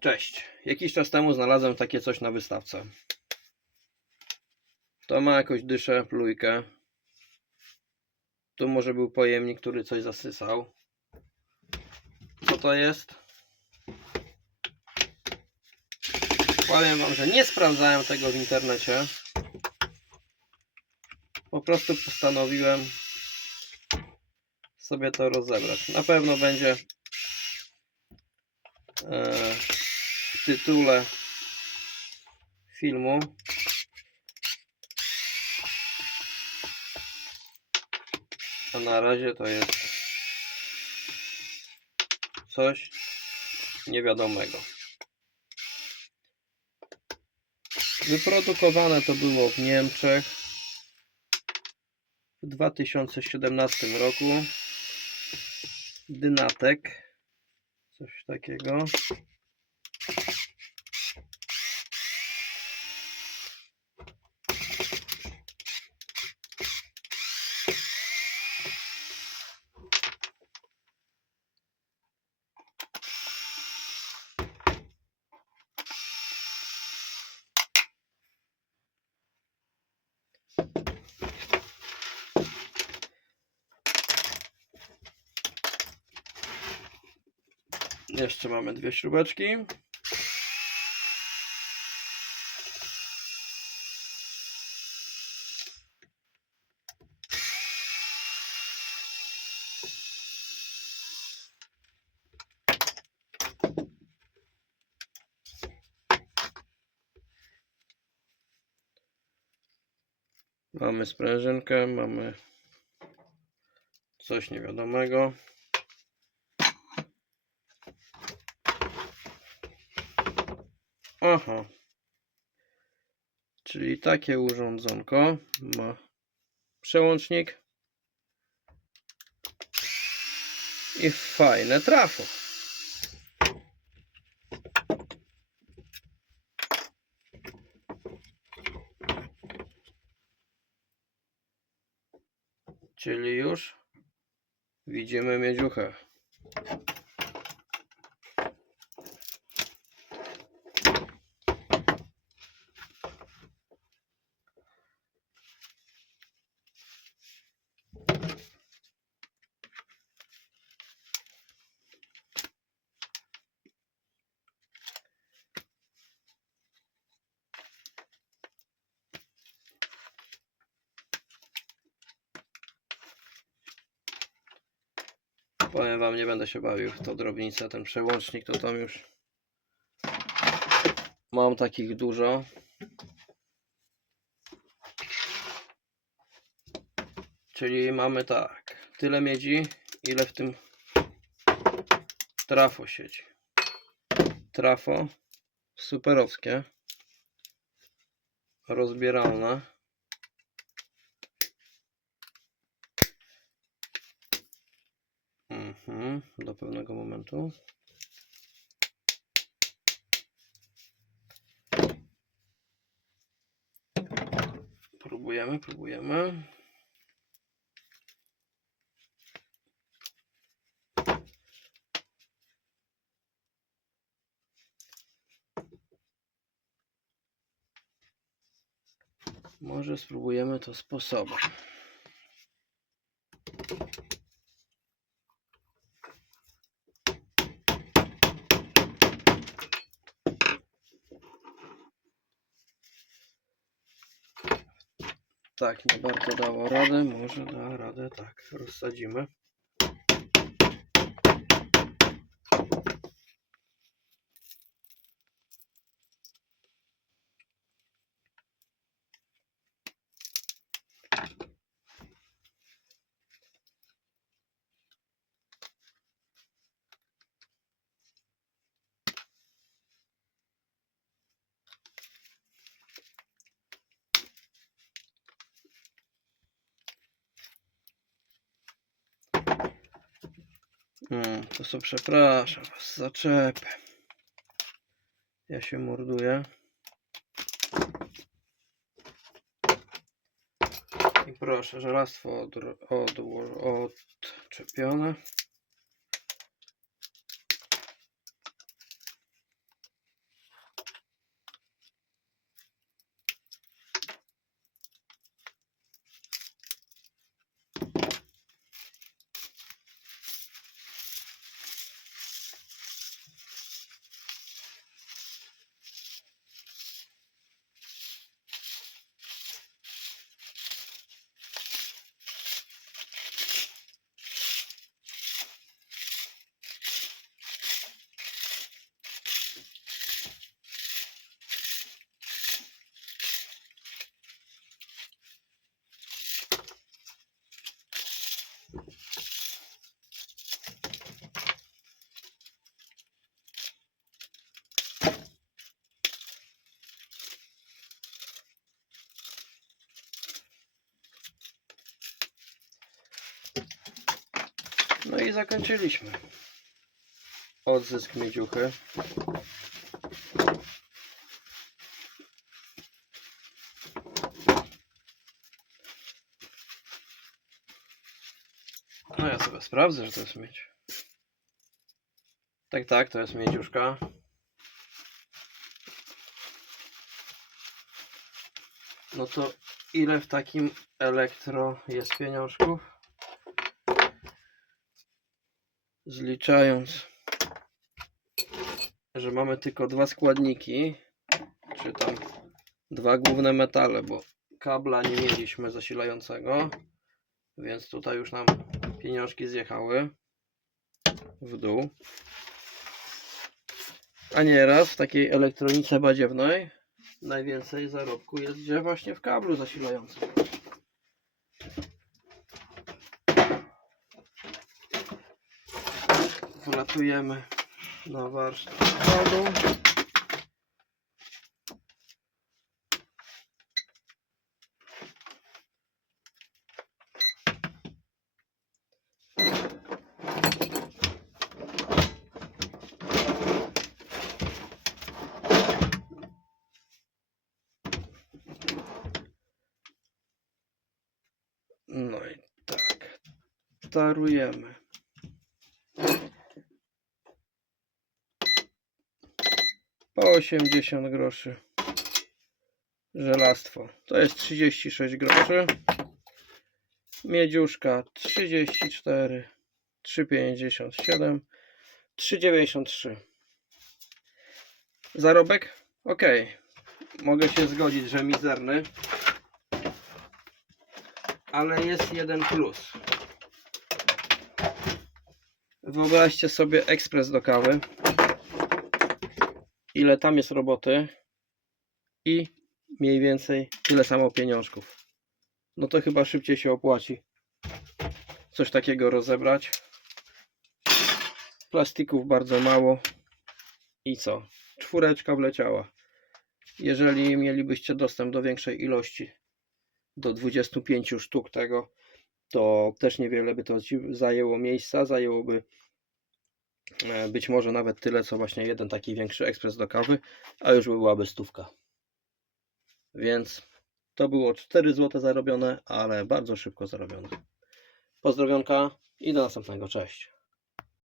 Cześć. Jakiś czas temu znalazłem takie coś na wystawce. To ma jakąś dyszę, plujkę. Tu może był pojemnik, który coś zasysał. Co to jest? Powiem wam, że nie sprawdzałem tego w internecie. Po prostu postanowiłem sobie to rozebrać. Na pewno będzie e, w tytule filmu. A na razie to jest coś niewiadomego. Wyprodukowane to było w Niemczech w 2017 roku. Dynatek. Coś takiego. Jeszcze mamy dwie śrubeczki. Mamy sprężynkę, mamy coś niewiadomego. Aha. Czyli takie urządzonko ma przełącznik i fajne trafo. Czyli już widzimy miedziuchę. Powiem wam, nie będę się bawił w to drobnicę, ten przełącznik to tam już mam takich dużo. Czyli mamy tak, tyle miedzi, ile w tym trafo siedzi. Trafo superowskie, rozbieralne. Mhm, do pewnego momentu. Próbujemy, próbujemy. Może spróbujemy to sposobem. Tak, nie bardzo dało radę. Może da radę. Tak, rozsadzimy. To co przepraszam was, zaczepę. Ja się morduję. I proszę, żelastwo odro- odło- odczepione. I zakończyliśmy. Odzysk miedziuchy. No ja sobie sprawdzę, że to jest miedź. Tak, tak, to jest miedziuszka. No to ile w takim elektro jest pieniążków? Zliczając, że mamy tylko dwa składniki, czy tam dwa główne metale, bo kabla nie mieliśmy zasilającego, więc tutaj już nam pieniążki zjechały w dół. A nieraz w takiej elektronice badziewnej najwięcej zarobku jest właśnie w kablu zasilającym. Wlatujemy na warsztat przodu. No i tak. Tarujemy. 80 groszy. Żelastwo. To jest 36 groszy. Miedziuszka 34. 3,57. 3,93. Zarobek? Ok. Mogę się zgodzić, że mizerny ale jest jeden plus. Wyobraźcie sobie ekspres do kawy. Ile tam jest roboty i mniej więcej tyle samo pieniążków. No to chyba szybciej się opłaci coś takiego rozebrać. Plastików bardzo mało. I co? Czwóreczka wleciała. Jeżeli mielibyście dostęp do większej ilości do 25 sztuk tego, to też niewiele by to zajęło miejsca, zajęłoby być może nawet tyle, co właśnie jeden taki większy ekspres do kawy, a już byłaby stówka. Więc to było 4 zł zarobione, ale bardzo szybko zarobione. Pozdrowionka i do następnego, cześć.